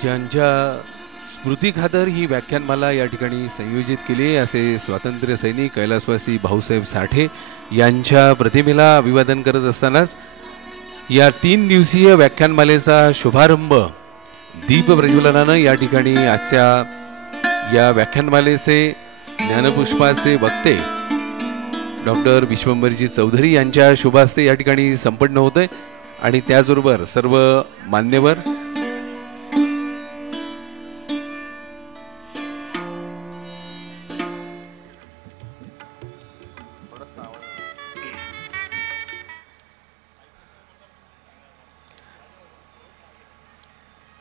ज्यांच्या स्मृतिखातर ही व्याख्यानमाला या ठिकाणी संयोजित केली असे स्वातंत्र्य सैनिक कैलासवासी भाऊसाहेब साठे यांच्या प्रतिमेला अभिवादन करत असतानाच या 3 दिवसीय व्याख्यानमालेचा शुभारंभ दीप प्रज्वलनानं या ठिकाणी आजच्या या व्याख्यानमालेचे ज्ञानपुष्पाचे वक्ते डॉक्टर विश्वंभरजी चौधरी यांच्या शुभास्ते या ठिकाणी संपन्न होते आणि त्याचबरोबर सर्व मान्यवर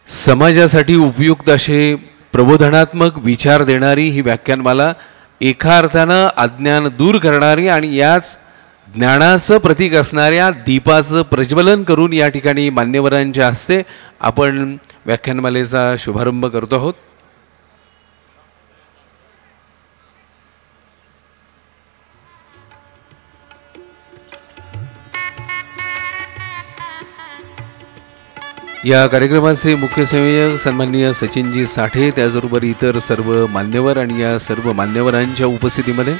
समाजासाठी उपयुक्त असे प्रबोधनात्मक विचार देणारी ही व्याख्यानमाला एका अर्थानं अज्ञान दूर करणारी आणि याच ज्ञानाचं प्रतीक असणाऱ्या दीपाचं प्रज्वलन करून या ठिकाणी मान्यवरांच्या हस्ते आपण व्याख्यानमालेचा शुभारंभ करतो आहोत। या कार्यक्रमाचे मुख्य संयोजक सन्माननीय सचिनजी साठे, त्याचबरोबर इतर सर्व मान्यवर आणि या सर्व मान्यवरांच्या उपस्थितीमध्ये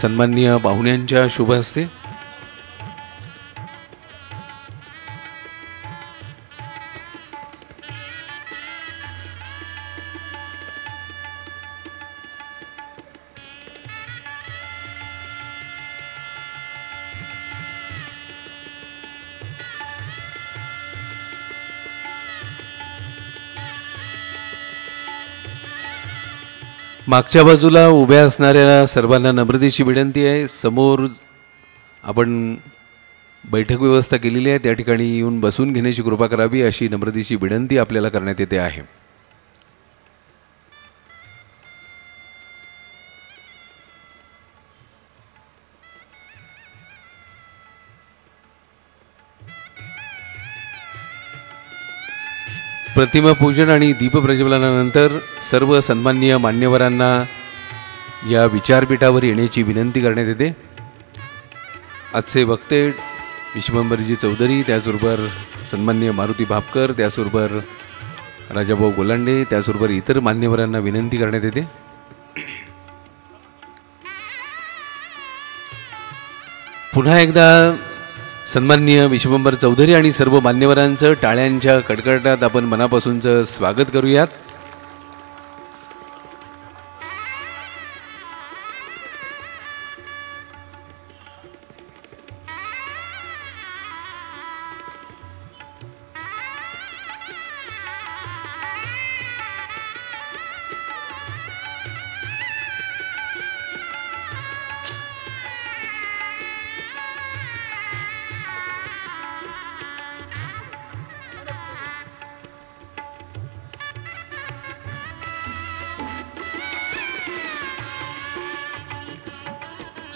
सन्माननीय पाहुण्यांच्या शुभ हस्ते मागच्या बाजूला उभ्या असणाऱ्या सर्वांना नम्रतेची विनंती आहे। समोर आपण बैठक व्यवस्था केलेली आहे, त्या ठिकाणी येऊन बसून घेण्याची कृपा करावी अशी नम्रतेची विनंती आपल्याला करण्यात येते आहे। प्रतिमा पूजन आणि दीप प्रज्वलनानंतर सर्व सन्माननीय मान्यवरांना या विचारपीठावर येण्याची विनंती करण्यात येते। आजचे वक्ते विश्वंभरजी चौधरी, त्याचबरोबर सन्माननीय मारुती भापकर, त्याचबरोबर राजाभाऊ गोलांडे, त्याचबरोबर इतर मान्यवरांना विनंती करण्यात येते। पुन्हा एकदा सन्माननीय विश्वंभर चौधरी आणि सर्व मान्यवरांचं टाळ्यांच्या कडकडाटात आपण मनापासूनचं स्वागत करूयात।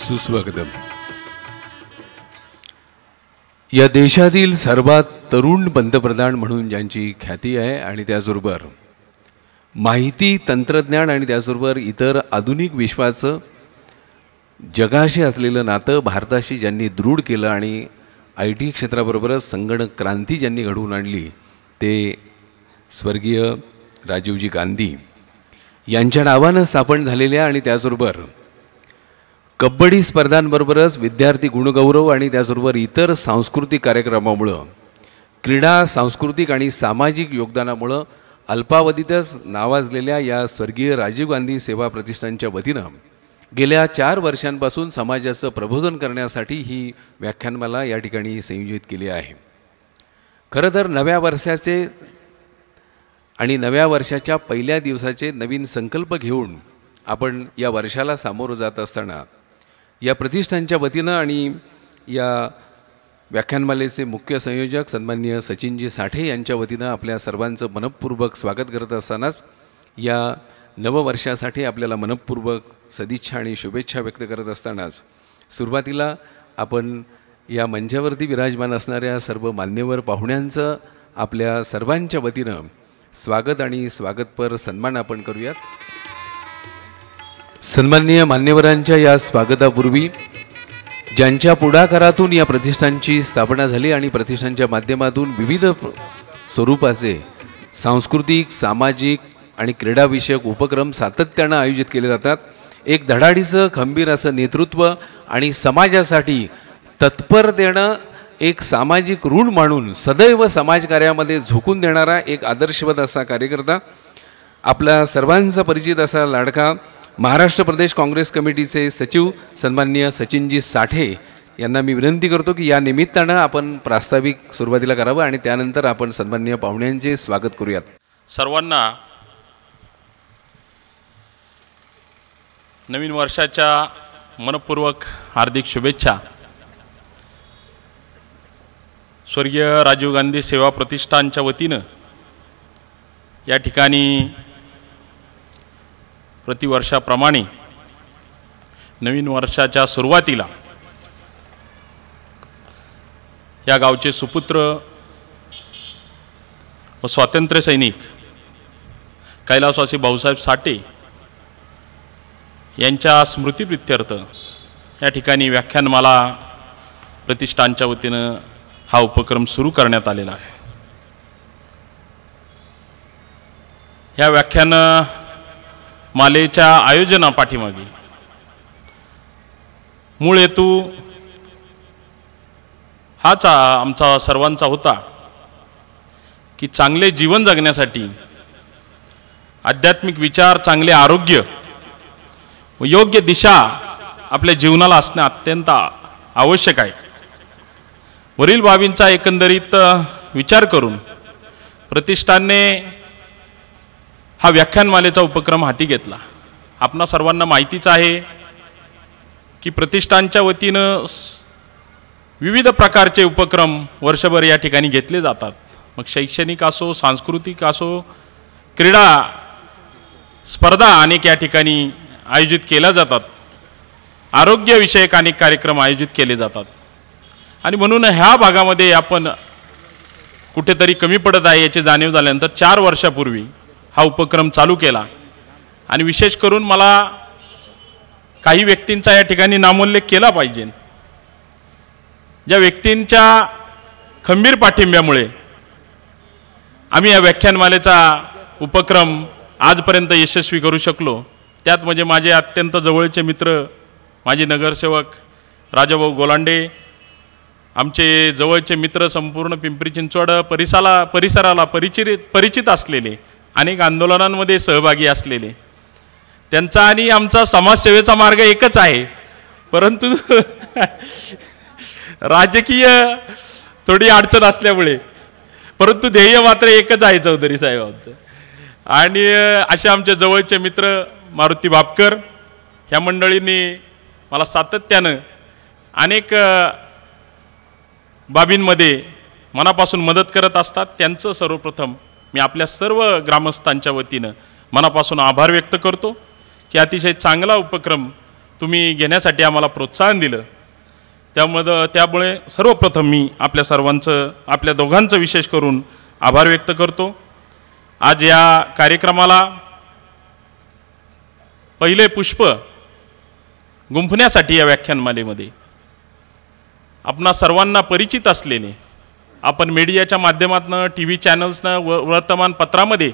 सुस्वागतम। या देशातील सर्वात तरुण पंतप्रधान म्हणून ज्यांची ख्याती आहे आणि त्याचबरोबर माहिती तंत्रज्ञान आणि त्याचबरोबर इतर आधुनिक विश्वाचं जगाशी असलेलं नातं भारताशी ज्यांनी दृढ केलं आणि IT क्षेत्राबरोबरच संगणक क्रांती ज्यांनी घडवून आणली ते स्वर्गीय राजीवजी गांधी यांच्या नावानं स्थापन झालेल्या आणि त्याचबरोबर कबड्डी स्पर्धांबरोबरच विद्यार्थी गुणगौरव आणि त्याचबरोबर इतर सांस्कृतिक कार्यक्रमामुळं क्रीडा सांस्कृतिक आणि सामाजिक योगदानामुळं अल्पावधीतच नावाजलेल्या या स्वर्गीय राजीव गांधी सेवा प्रतिष्ठानच्या वतीनं गेल्या 4 वर्षांपासून समाजाचं प्रबोधन करण्यासाठी ही व्याख्यानमाला या ठिकाणी संयोजित केली आहे। खरं तर नव्या वर्षाचे आणि नव्या वर्षाच्या पहिल्या दिवसाचे नवीन संकल्प घेऊन आपण या वर्षाला सामोरं जात असताना या प्रतिष्ठानच्या वतीनं आणि या व्याख्यानमालेचे मुख्य संयोजक सन्माननीय सचिनजी साठे यांच्या वतीनं आपल्या सर्वांचं मनपूर्वक स्वागत करत असतानाच या नववर्षासाठी आपल्याला मनपूर्वक सदिच्छा आणि शुभेच्छा व्यक्त करत असतानाच सुरुवातीला आपण या मंचावरती विराजमान असणाऱ्या सर्व मान्यवर पाहुण्यांचं आपल्या सर्वांच्या वतीनं स्वागत आणि स्वागतपर सन्मान आपण करूयात। सन्माननीय मान्यवरांच्या या स्वागतापूर्वी ज्यांच्या पुढाकारातून या प्रतिष्ठानची स्थापना झाली आणि प्रतिष्ठानच्या माध्यमातून विविध स्वरूपाचे सांस्कृतिक, सामाजिक आणि क्रीडाविषयक उपक्रम सातत्यानं आयोजित केले जातात. एक धडाडीचं खंबीर असं नेतृत्व आणि समाजासाठी तत्परतेनं एक सामाजिक ऋण मानून सदैव समाजकार्यामध्ये झोकून देणारा एक आदर्शवत असा कार्यकर्ता, आपला सर्वांचा परिचित असा लाडका महाराष्ट्र प्रदेश काँग्रेस कमिटीचे सचिव सन्माननीय सचिनजी साठे यांना मी विनंती करतो की या निमित्तानं आपण प्रास्ताविक सुरुवातीला करावं आणि त्यानंतर आपण सन्माननीय पाहुण्यांचे स्वागत करूयात. सर्वांना नवीन वर्षाच्या मनपूर्वक हार्दिक शुभेच्छा. स्वर्गीय राजीव गांधी सेवा प्रतिष्ठानच्या वतीनं या ठिकाणी प्रतिवर्षाप्रमाणे नवीन वर्षाच्या सुरुवातीला या गावचे सुपुत्र व स्वातंत्र्य सैनिक कैलासवासी भाऊसाहेब साठे यांच्या स्मृतिप्रित्यर्थ या ठिकाणी व्याख्यानमाला प्रतिष्ठानच्या वतीनं हा उपक्रम सुरू करण्यात आलेला आहे. या व्याख्यानमालेच्या आयोजनापाठीमागे मूळ हेतू हाच आमचा सर्वांचा होता की चांगले जीवन जगण्यासाठी आध्यात्मिक विचार, चांगले आरोग्य व योग्य दिशा आपल्या जीवनाला असणे अत्यंत आवश्यक आहे. वरील बाबींचा एकंदरीत विचार करून प्रतिष्ठानने हा व्याख्यानमालेचा उपक्रम हाती घेतला. आपणा सर्वांना माहितीच आहे की प्रतिष्ठानच्या वतीनं विविध प्रकारचे उपक्रम वर्षभर या ठिकाणी घेतले जातात. मग शैक्षणिक असो, सांस्कृतिक असो, क्रीडा स्पर्धा अनेक या ठिकाणी आयोजित केल्या जातात. आरोग्यविषयक अनेक कार्यक्रम आयोजित केले जातात. आणि म्हणून ह्या भागामध्ये आपण कुठेतरी कमी पडत आहे याची जाणीव झाल्यानंतर 4 वर्षापूर्वी हा उपक्रम चालू केला. आणि विशेष करून मला काही व्यक्तींचा या ठिकाणी नामोल्लेख केला पाहिजे, ज्या व्यक्तींच्या खंबीर पाठिंब्यामुळे आम्ही या व्याख्यानमालेचा उपक्रम आजपर्यंत यशस्वी करू शकलो. त्यात म्हणजे माझे अत्यंत जवळचे मित्र, माजी नगरसेवक राजाभाऊ गोलांडे, आमचे जवळचे मित्र, संपूर्ण पिंपरी चिंचवड परिसराला परिचित असलेले, अनेक आंदोलनांमध्ये सहभागी असलेले, त्यांचा आणि आमचा समाजसेवेचा मार्ग एकच आहे, परंतु राजकीय थोडी अडचण असल्यामुळे, परंतु ध्येय मात्र एकच आहे चौधरी साहेब आमचं. आणि असे आमचे जवळचे मित्र मारुती भापकर, ह्या मंडळींनी मला सातत्यानं अनेक बाबींमध्ये मनापासून मदत करत असतात. त्यांचं सर्वप्रथम मी आपल्या सर्व ग्रामस्थांच्या वतीनं मनापासून आभार व्यक्त करतो की अतिशय चांगला उपक्रम तुम्ही घेण्यासाठी आम्हाला प्रोत्साहन दिलं. त्यामुळे सर्वप्रथम मी आपल्या सर्वांचं, आपल्या दोघांचं विशेष करून आभार व्यक्त करतो. आज या कार्यक्रमाला पहिले पुष्प गुंफण्यासाठी या व्याख्यानमालेमध्ये आपणा सर्वांना परिचित असलेले, आपण मीडियाच्या माध्यमातून, TV चॅनल्सनं, वर्तमानपत्रामध्ये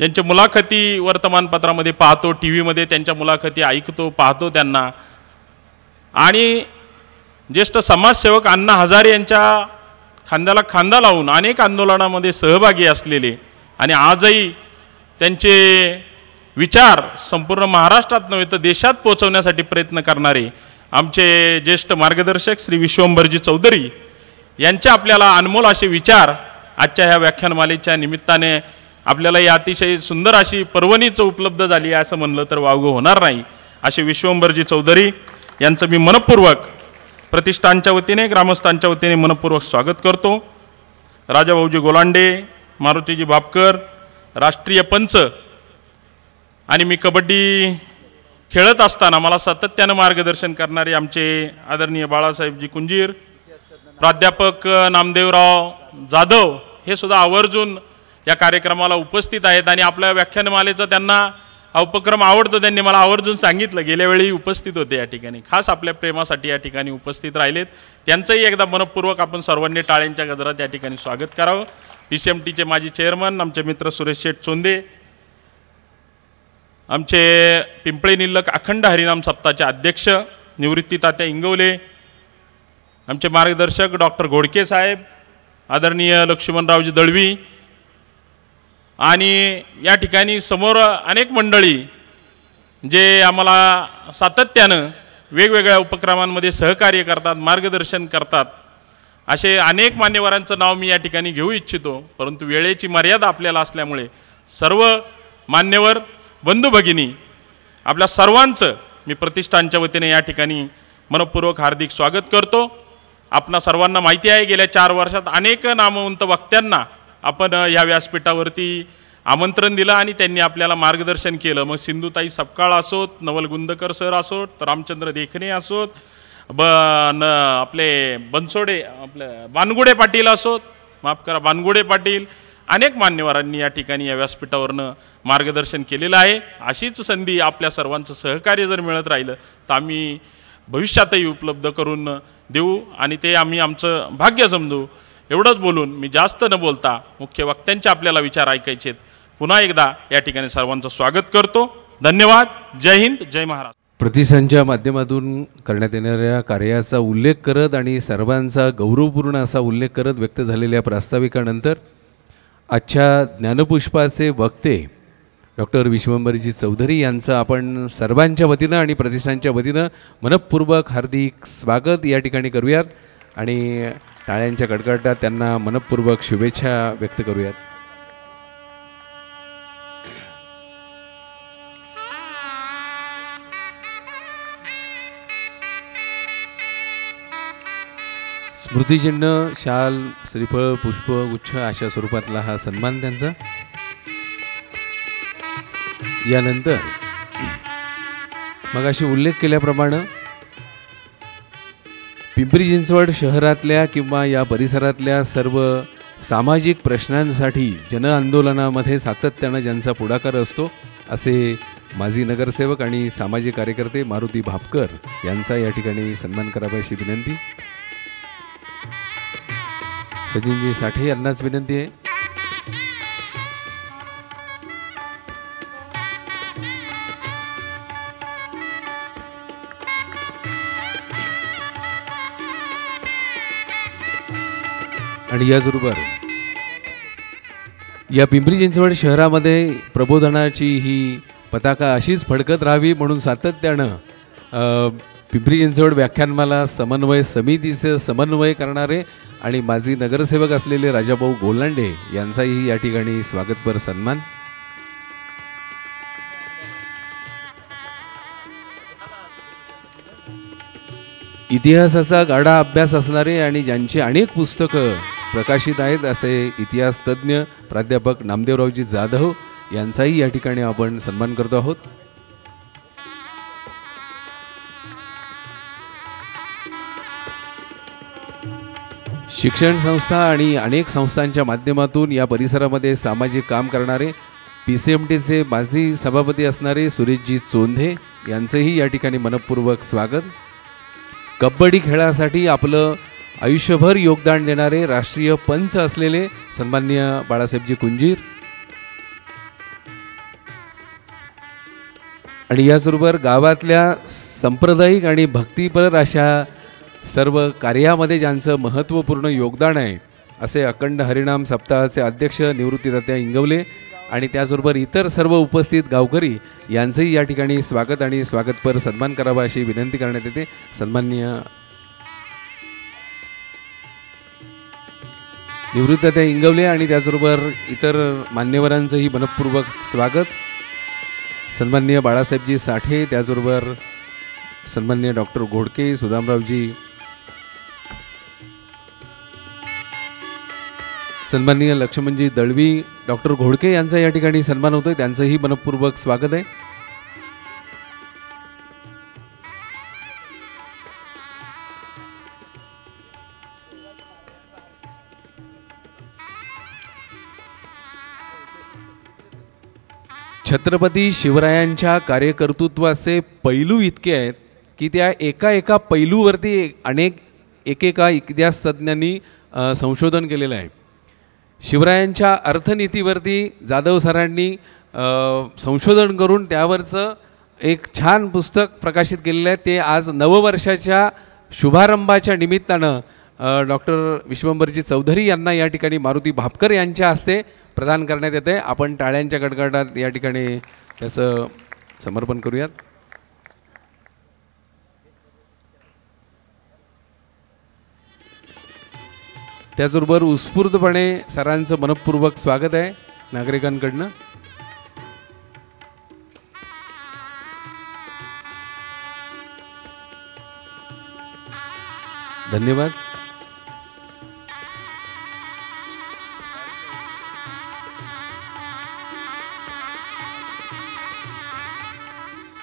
ज्यांच्या मुलाखती वर्तमानपत्रामध्ये पाहतो, TV मध्ये त्यांच्या मुलाखती ऐकतो, पाहतो त्यांना, आणि ज्येष्ठ समाजसेवक अण्णा हजारे यांच्या खांद्याला खांदा लावून अनेक आंदोलनामध्ये सहभागी असलेले आणि आजही त्यांचे विचार संपूर्ण महाराष्ट्रात नव्हे तर देशात पोहोचवण्यासाठी प्रयत्न करणारे आमचे ज्येष्ठ मार्गदर्शक श्री विश्वंभरजी चौधरी यांचे आपल्याला अनमोल असे विचार आजच्या ह्या व्याख्यानमालेच्या निमित्ताने आपल्याला ही अतिशय सुंदर अशी पर्वणीच उपलब्ध झाली असं म्हणलं तर वावगं होणार नाही. असे विश्वंभरजी चौधरी यांचं मी मनपूर्वक प्रतिष्ठानच्या वतीने, ग्रामस्थांच्या वतीने मनपूर्वक स्वागत करतो. राजाभाऊजी गोलांडे, मारुतीजी भापकर, राष्ट्रीय पंच, आणि मी कबड्डी खेळत असताना मला सातत्यानं मार्गदर्शन करणारे आमचे आदरणीय बाळासाहेबजी कुंजीर, प्राध्यापक नामदेवराव जाधव, हे सुद्धा आवर्जून या कार्यक्रमाला उपस्थित आहेत. आणि आपल्या व्याख्यानमालेचा त्यांना हा उपक्रम आवडतो, त्यांनी मला आवर्जून सांगितलं, गेल्या वेळी उपस्थित होते या ठिकाणी, खास आपल्या प्रेमासाठी या ठिकाणी उपस्थित राहिलेत. त्यांचंही एकदा मनपूर्वक आपण सर्वांनी टाळ्यांच्या गजरात या ठिकाणी स्वागत करावं. PCMTचे माजी चेअरमन आमचे मित्र सुरेश शेठ चोंदे, आमचे पिंपळे निल्लक अखंड हरिनाम सप्ताहाचे अध्यक्ष निवृत्ती तात्या इंगवले, आमचे मार्गदर्शक डॉक्टर घोडके साहेब, आदरणीय लक्ष्मणरावजी दळवी, आणि या ठिकाणी समोर अनेक मंडळी जे आम्हाला सातत्यानं वेगवेगळ्या उपक्रमांमध्ये सहकार्य करतात, मार्गदर्शन करतात, असे अनेक मान्यवरांचं नाव मी या ठिकाणी घेऊ इच्छितो, परंतु वेळेची मर्यादा आपल्याला असल्यामुळे सर्व मान्यवर बंधू भगिनी आपल्या सर्वांचं मी प्रतिष्ठानच्या वतीने या ठिकाणी मनपूर्वक हार्दिक स्वागत करतो. आपणा सर्वांना माहिती आहे गेल्या 4 वर्षात अनेक नामवंत वक्त्यांना आपण ह्या व्यासपीठावरती आमंत्रण दिलं आणि त्यांनी आपल्याला मार्गदर्शन केलं. मग सिंधुताई सपकाळ असोत, नवल गुंदकर सर असोत, रामचंद्र देखणे असोत, आपले बनसोडे आपले बानगुडे पाटील असोत, माफ करा बानगुडे पाटील, अनेक मान्यवरांनी या ठिकाणी या व्यासपीठावरनं मार्गदर्शन केलेलं आहे. अशीच संधी आपल्या सर्वांचं सहकार्य जर मिळत राहिलं तर आम्ही भविष्यातही उपलब्ध करून देऊ आणि ते आम्ही आमचं भाग्य समजू. एवढंच बोलून मी जास्त न बोलता मुख्य वक्त्यांचे आपल्याला विचार ऐकायचेत. पुन्हा एकदा या ठिकाणी सर्वांचं स्वागत करतो. धन्यवाद. जय हिंद, जय महाराष्ट्र. प्रतिष्ठानच्या माध्यमातून करण्यात येणाऱ्या कार्याचा उल्लेख करत आणि सर्वांचा गौरवपूर्ण असा उल्लेख करत व्यक्त झालेल्या प्रास्ताविकानंतर आजच्या ज्ञानपुष्पाचे वक्ते डॉक्टर विश्वंभरजी चौधरी यांचं आपण सर्वांच्या वतीनं आणि प्रतिष्ठानच्या वतीनं मनपूर्वक हार्दिक स्वागत या ठिकाणी करूयात आणि टाळ्यांच्या कडकडाटात त्यांना मनपूर्वक शुभेच्छा व्यक्त करूयात. स्मृतिचिन्ह, शाल, श्रीफळ, पुष्प, गुच्छ अशा स्वरूपातला हा सन्मान त्यांचा. यानंतर मगाशी उल्लेख केल्याप्रमाणे पिंपरी चिंचवड शहरातल्या किंवा या परिसरातल्या सर्व सामाजिक प्रश्नांसाठी जनआंदोलनामध्ये सातत्यानं ज्यांचा पुढाकार असतो असे माजी नगरसेवक आणि सामाजिक कार्यकर्ते मारुती भापकर यांचा या ठिकाणी सन्मान करावा अशी विनंती. सचिनजी साठे यांनाच विनंती आहे. आणि याचबरोबर या पिंपरी चिंचवड शहरामध्ये प्रबोधनाची ही पताका अशीच फडकत राहावी म्हणून सातत्यानं पिंपरी चिंचवड व्याख्यानमाला समन्वय समितीचे समन्वय करणारे आणि माजी नगरसेवक असलेले राजाभाऊ गोलांडे यांचाही या ठिकाणी स्वागतपर सन्मान. इतिहासाचा गाढा अभ्यास असणारे आणि ज्यांची अनेक पुस्तकं प्रकाशित आहेत असे इतिहास तज्ज्ञ प्राध्यापक नामदेवरावजी जाधव यांचाही या ठिकाणी आपण सन्मान करतो आहोत. शिक्षण संस्था आणि अनेक संस्थांच्या माध्यमातून या परिसरामध्ये सामाजिक काम करणारे PCMTचे माजी सभापती असणारे सुरेशजी चोंधे यांचंही या ठिकाणी मनपूर्वक स्वागत. कबड्डी खेळासाठी आपलं आयुष्यभर योगदान देणारे राष्ट्रीय पंच असलेले सन्माननीय बाळासाहेबजी कुंजीर आणि याचबरोबर गावातल्या सांप्रदायिक आणि भक्तिपर अशा सर्व कार्यामध्ये ज्यांचं महत्त्वपूर्ण योगदान आहे असे अखंड हरिनाम सप्ताहाचे अध्यक्ष निवृत्ती तात्या इंगवले आणि त्याचबरोबर इतर सर्व उपस्थित गावकरी यांचंही या ठिकाणी स्वागत आणि स्वागतपर सन्मान करावा अशी विनंती करण्यात येते. सन्माननीय निवृत्ती तात्या इंगवले आणि त्याचबरोबर इतर मान्यवरांचंही मनपूर्वक स्वागत. सन्माननीय बाळासाहेबजी साठे, त्याचबरोबर सन्माननीय डॉक्टर घोडके, सुदामरावजी, सन्माननीय लक्ष्मणजी दळवी, डॉक्टर घोडके यांचा या ठिकाणी सन्मान होतोय, त्यांचंही मनपूर्वक स्वागत आहे. छत्रपती शिवरायांच्या कार्यकर्तृत्वाचे पैलू इतके आहेत की त्या एका पैलूवरती अनेक एकेका इतिहास तज्ञांनी संशोधन केलेलं आहे. शिवरायांच्या अर्थनीतीवरती जाधव सरांनी संशोधन करून त्यावरचं एक छान पुस्तक प्रकाशित केलेलं आहे. ते आज नववर्षाच्या शुभारंभाच्या निमित्तानं डॉक्टर विश्वंभरजी चौधरी यांना या ठिकाणी मारुती भापकर यांच्या हस्ते प्रदान करण्यात येते. आपण टाळ्यांच्या गडगडाट या ठिकाणी त्याचं समर्पण करूयात. त्याचबरोबर उत्स्फूर्तपणे सरांचं मनपूर्वक स्वागत आहे नागरिकांकडनं. धन्यवाद.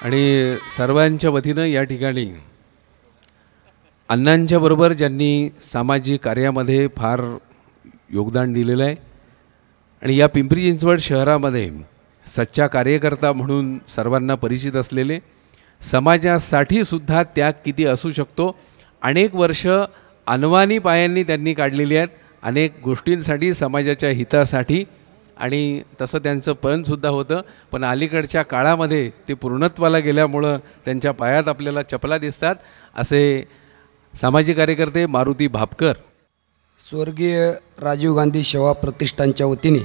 आणि सर्वांच्या वतीनं या ठिकाणी अण्णांच्या बरोबर ज्यांनी सामाजिक कार्यामध्ये फार योगदान दिलेलं आहे आणि या पिंपरी चिंचवड शहरामध्ये सच्चा कार्यकर्ता म्हणून सर्वांना परिचित असलेले, समाजासाठी सुद्धा त्याग किती असू शकतो अनेक वर्ष अनवाणी पायांनी त्यांनी काढलेली आहेत अनेक गोष्टींसाठी, समाजाच्या हितासाठी. आणि तसं त्यांचं पणसुद्धा होतं. पण अलीकडच्या काळामध्ये ते पूर्णत्वाला गेल्यामुळं त्यांच्या पायात आपल्याला चपला दिसतात. असे सामाजिक कार्यकर्ते मारुती भापकर. स्वर्गीय राजीव गांधी सेवा प्रतिष्ठानच्या वतीने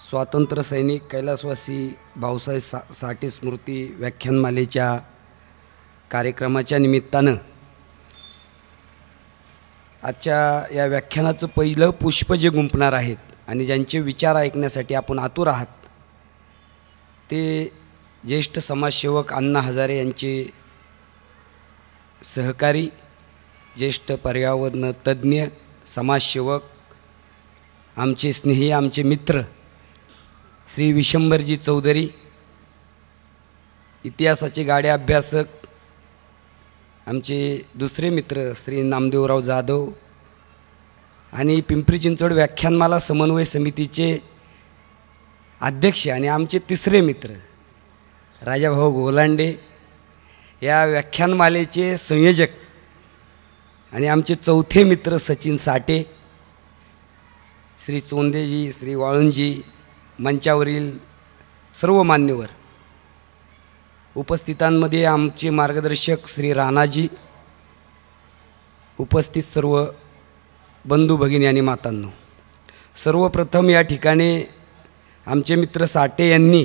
स्वातंत्र्य सैनिक कैलासवासी भाऊसाहेब साठे स्मृती व्याख्यानमालेच्या कार्यक्रमाच्या निमित्तानं आजच्या या व्याख्यानाचं पहिलं पुष्प जे गुंफणार आहेत आणि ज्यांचे विचार ऐकण्यासाठी आपण आतुर आहात ते ज्येष्ठ समाजसेवक अण्णा हजारे यांचे सहकारी, ज्येष्ठ पर्यावरण तज्ज्ञ, समाजसेवक, आमचे स्नेही, आमचे मित्र श्री विश्वंभरजी चौधरी, इतिहासाचे गाडे अभ्यासक, आमचे दुसरे मित्र श्री नामदेवराव जाधव आणि पिंपरी चिंचवड व्याख्यानमाला समन्वय समितीचे अध्यक्ष आणि आमचे तिसरे मित्र राजाभाऊ गोलांडे, या व्याख्यानमालेचे संयोजक आणि आमचे चौथे मित्र सचिन साठे, श्री चोंदेजी, श्री वाळुंजी, मंचावरील सर्व मान्यवर, उपस्थितांमध्ये आमचे मार्गदर्शक श्री राणाजी, उपस्थित सर्व बंधू भगिनी आणि मातांनो, सर्वप्रथम या ठिकाणी आमचे मित्र साठे यांनी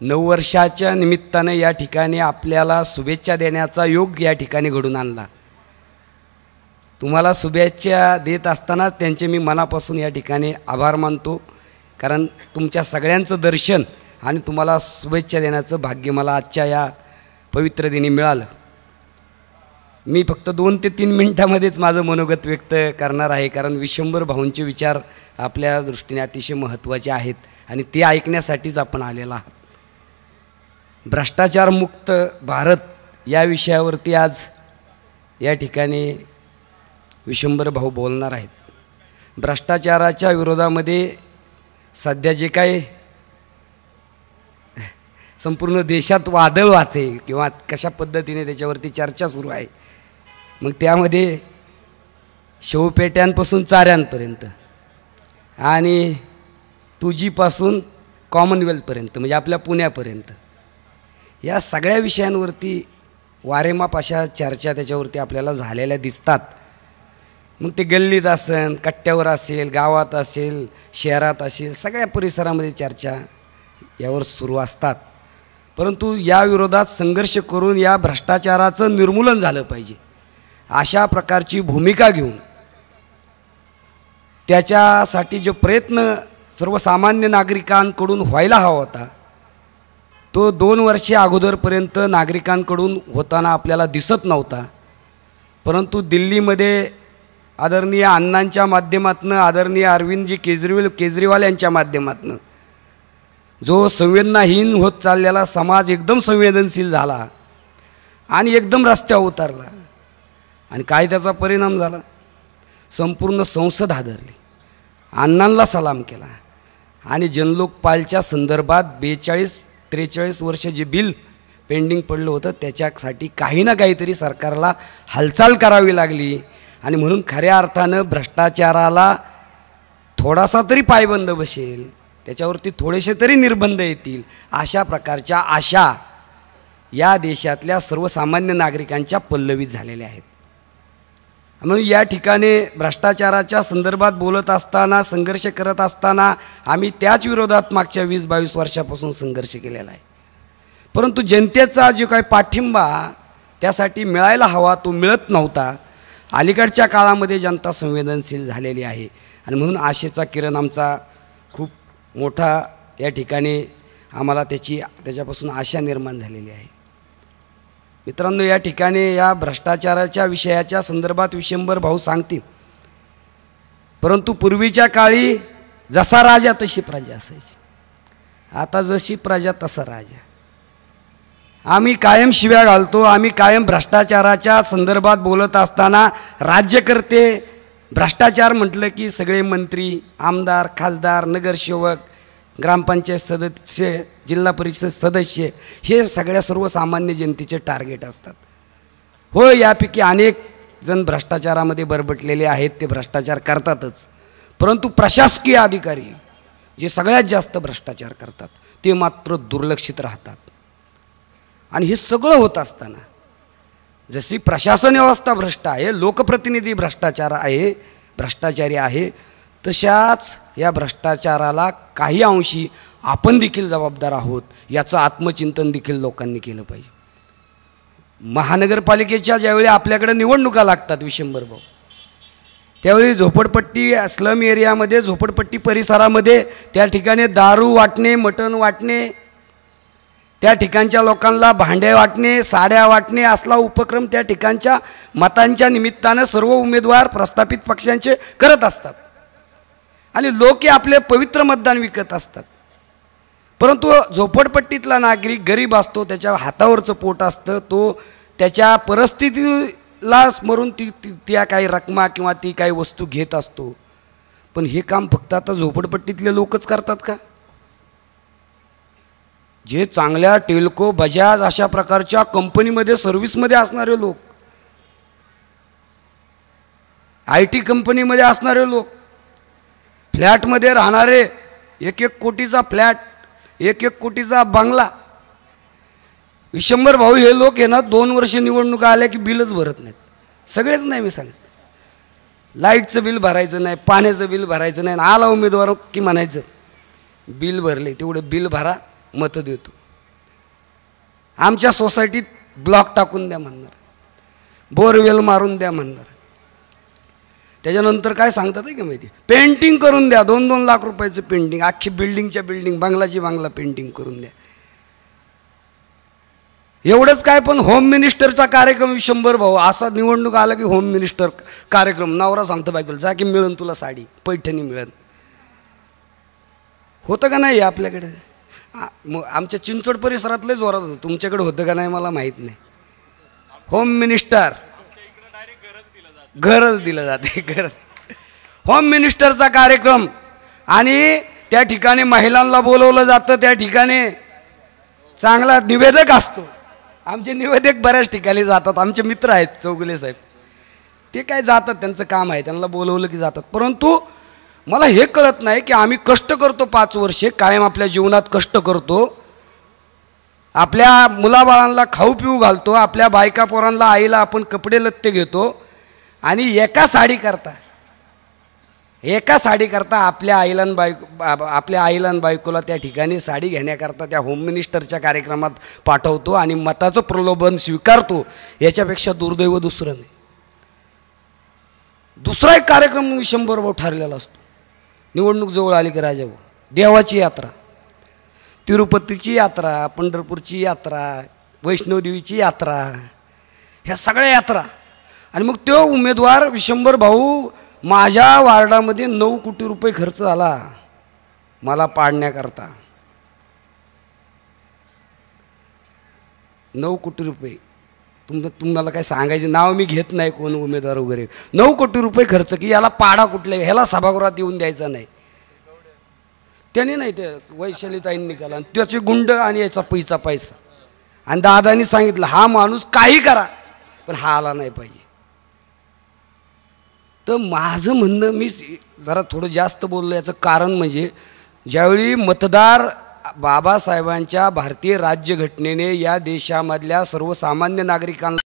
नववर्षाच्या निमित्तानं या ठिकाणी आपल्याला शुभेच्छा देण्याचा योग या ठिकाणी घडून आणला. तुम्हाला शुभेच्छा देत असताना त्यांचे मी मनापासून या ठिकाणी आभार मानतो, कारण तुमच्या सगळ्यांचं दर्शन आणि तुम्हाला शुभेच्छा देण्याचं भाग्य मला आजच्या या पवित्र दिनी मिळालं. मी फक्त 2 ते 3 मिनिटांमध्येच माझं मनोगत व्यक्त करणार आहे, कारण विश्वंभर भाऊंचे विचार आपल्या दृष्टीने अतिशय महत्त्वाचे आहेत आणि ते ऐकण्यासाठीच आपण आलेला आहात. भ्रष्टाचारमुक्त भारत या विषयावरती आज या ठिकाणी विश्वंभर भाऊ बोलणार आहेत. भ्रष्टाचाराच्या विरोधामध्ये सध्या जे काय संपूर्ण देशात वादळ वाहते किंवा कशा पद्धतीने त्याच्यावरती चर्चा सुरू आहे, मग त्यामध्ये शेवपेट्यांपासून चाऱ्यांपर्यंत आणि तुजीपासून कॉमनवेल्थपर्यंत म्हणजे आपल्या पुण्यापर्यंत या सगळ्या विषयांवरती वारेमाप अशा चर्चा त्याच्यावरती आपल्याला झालेल्या दिसतात. मग ते गल्लीत असेल, कट्ट्यावर असेल, गावात असेल, शहरात असेल, सगळ्या परिसरामध्ये चर्चा यावर सुरू असतात. परंतु या विरोधात संघर्ष करून या भ्रष्टाचाराचं निर्मूलन झालं पाहिजे अशा प्रकारची भूमिका घेऊन त्याच्यासाठी जो प्रयत्न सर्वसामान्य नागरिकांकडून व्हायला हवा होता तो 2 वर्षे अगोदरपर्यंत नागरिकांकडून होताना आपल्याला दिसत नव्हता. परंतु दिल्लीमध्ये आदरणीय अण्णांच्या माध्यमातून, आदरणीय अरविंदजी केजरीवाल यांच्या माध्यमातून जो संवेदनाहीन होत चाललेला समाज एकदम संवेदनशील झाला आणि एकदम रस्त्यावर उतरला. आणि काय त्याचा परिणाम झाला? संपूर्ण संसद हादरली, अण्णांना सलाम केला आणि जनलोकपालच्या संदर्भात 42-43 वर्ष जे बिल पेंडिंग पडलं होतं त्याच्यासाठी काही ना काहीतरी सरकारला हालचाल करावी लागली. आणि म्हणून खऱ्या अर्थानं भ्रष्टाचाराला थोडासा तरी पायबंद बसेल, त्याच्यावरती थोडेसे तरी निर्बंध येतील, अशा प्रकारच्या आशा या देशातल्या सर्वसामान्य नागरिकांच्या पल्लवीत झालेल्या आहेत. म्हणून या ठिकाणी भ्रष्टाचाराच्या संदर्भात बोलत असताना, संघर्ष करत असताना आम्ही त्याच विरोधात मागच्या 20-22 वर्षापासून संघर्ष केलेला आहे. परंतु जनतेचा जो काही पाठिंबा त्यासाठी मिळायला हवा तो मिळत नव्हता. अलीकडच्या काळामध्ये जनता संवेदनशील झालेली आहे आणि म्हणून आशेचा किरण आमचा खूप मोठा या ठिकाणी आम्हाला त्याच्यापासून आशा निर्माण झालेली आहे. मित्रांनो, या ठिकाणी या भ्रष्टाचाराच्या विषयाच्या संदर्भात विशंभर भाऊ सांगतील, परंतु पूर्वीच्या काळी जसा राजा तशी प्रजा असायची. आता जशी प्रजा तसा राजा. आम्ही कायम शिव्या घालतो, आम्ही कायम भ्रष्टाचाराच्या संदर्भात बोलत असताना राज्यकर्ते भ्रष्टाचार म्हटलं की सगळे मंत्री, आमदार, खासदार, नगरसेवक, ग्रामपंचायत सदस्य, जिल्हा परिषद सदस्य हे सगळ्या सर्वसामान्य जनतेचे टार्गेट असतात. हो, यापैकी अनेक जण भ्रष्टाचारामध्ये बरबटलेले आहेत, ते भ्रष्टाचार करतातच. परंतु प्रशासकीय अधिकारी जे सगळ्यात जास्त भ्रष्टाचार करतात ते मात्र दुर्लक्षित राहतात. आणि हे सगळं होत असताना जशी प्रशासन व्यवस्था भ्रष्ट आहे, लोकप्रतिनिधी भ्रष्टाचारी आहे, तशाच या भ्रष्टाचाराला काही अंशी आपण देखील जबाबदार आहोत याचं आत्मचिंतन देखील लोकांनी केलं पाहिजे. महानगरपालिकेच्या ज्यावेळी आपल्याकडे निवडणुका लागतात विशंभर भाऊ, त्यावेळी झोपडपट्टी स्लम एरियामध्ये, झोपडपट्टी परिसरामध्ये त्या ठिकाणी दारू वाटणे, मटण वाटणे, त्या ठिकाणच्या लोकांना भांडे वाटणे, साड्या वाटणे असला उपक्रम त्या ठिकाणच्या मतांच्या निमित्तानं सर्व उमेदवार प्रस्थापित पक्षांचे करत असतात आणि लोक आपले पवित्र मतदान विकत असतात. परंतु झोपडपट्टीतला नागरिक गरीब असतो, त्याच्या हातावरचं पोट असतं, तो त्याच्या परिस्थितीला स्मरून त्या काही रकमा किंवा ती काही वस्तू घेत असतो. पण हे काम फक्त आता झोपडपट्टीतले लोकच करतात का? जे चांगल्या टेल्को, बजाज अशा प्रकारच्या कंपनीमध्ये सर्व्हिसमध्ये असणारे लोक, IT कंपनीमध्ये असणारे लोक, फ्लॅटमध्ये राहणारे, 1-1 कोटीचा फ्लॅट, 1-1 कोटीचा बंगला, विशंभर भाऊ हे लोक आहे ना 2 वर्ष निवडणुका आल्या की बिलच भरत नाहीत. सगळेच नाही, मी सांगत, लाईटचं बिल भरायचं नाही, पाण्याचं बिल भरायचं नाही, आला उमेदवार की म्हणायचं बिल भरले, तेवढं बिल भरा, मतं देतो. आमच्या सोसायटीत ब्लॉक टाकून द्या म्हणणार, बोरवेल मारून द्या म्हणणार. त्याच्यानंतर काय सांगतात आहे का माहिती, पेंटिंग करून द्या, 2-2 लाख रुपयाचं पेंटिंग, अख्खी बिल्डिंगच्या बिल्डिंग, बंगलाची बंगला पेंटिंग करून द्या. एवढंच काय, पण होम मिनिस्टरचा कार्यक्रम विशंभर भाऊ असा निवडणूक आला की होम मिनिस्टर कार्यक्रम, नवरा सांगतो बायकोला जा की मिळेल तुला साडी, पैठणी मिळेल. होतं का नाही आपल्याकडे? मग आमच्या चिंचवड परिसरातले जोरात होतं, तुमच्याकडे होतं का नाही मला माहीत नाही. होम मिनिस्टर गरज दिलं जाते, गरज होम मिनिस्टरचा कार्यक्रम, आणि त्या ठिकाणी महिलांना बोलवलं जातं, त्या ठिकाणी चांगला निवेदक असतो. आमचे निवेदक बऱ्याच ठिकाणी जातात, आमचे मित्र आहेत चौगुले साहेब, ते काय जातात, त्यांचं काम आहे, त्यांना बोलवलं की जातात. परंतु मला हे कळत नाही की आम्ही कष्ट करतो 5 वर्षे कायम आपल्या जीवनात कष्ट करतो, आपल्या मुलाबाळांना खाऊ पिऊ घालतो, आपल्या बायका पोरांना आईला आपण कपडे लत्ते घेतो, आणि एका साडी करता आपल्या आईला बायकोला त्या ठिकाणी साडी घेण्याकरता त्या होम मिनिस्टरच्या कार्यक्रमात पाठवतो आणि मताचं प्रलोभन स्वीकारतो. याच्यापेक्षा दुर्दैव दुसरं नाही. दुसरा एक कार्यक्रम 100 ठरलेला असतो. निवडणूक जवळ आली की राजाभाऊ, देवाची यात्रा, तिरुपतीची यात्रा, पंढरपूरची यात्रा, वैष्णोदेवीची यात्रा, ह्या सगळ्या यात्रा. आणि मग तो उमेदवार 100 भाऊ, माझ्या वार्डामध्ये 9 कोटी रुपये खर्च झाला मला पाडण्याकरता. 9 कोटी रुपये. तुम्हाला काय सांगायचे, नाव मी घेत नाही कोण उमेदवार वगैरे. 9 कोटी रुपये खर्च की याला पाडा कुठले, ह्याला सभागृहात येऊन द्यायचा नाही. त्याने नाही, ते वैशालीताईंनी केला, आणि त्याचे गुंड आणि याचा पैसा. आणि दादानी सांगितलं हा माणूस काही करा पण हा आला नाही पाहिजे. तर माझं म्हणणं, मी जरा थोडं जास्त बोललो याचं कारण म्हणजे ज्यावेळी मतदार बाबासाहेबांच्या भारतीय राज्यघटनेने या देशामधल्या सर्वसामान्य नागरिकांना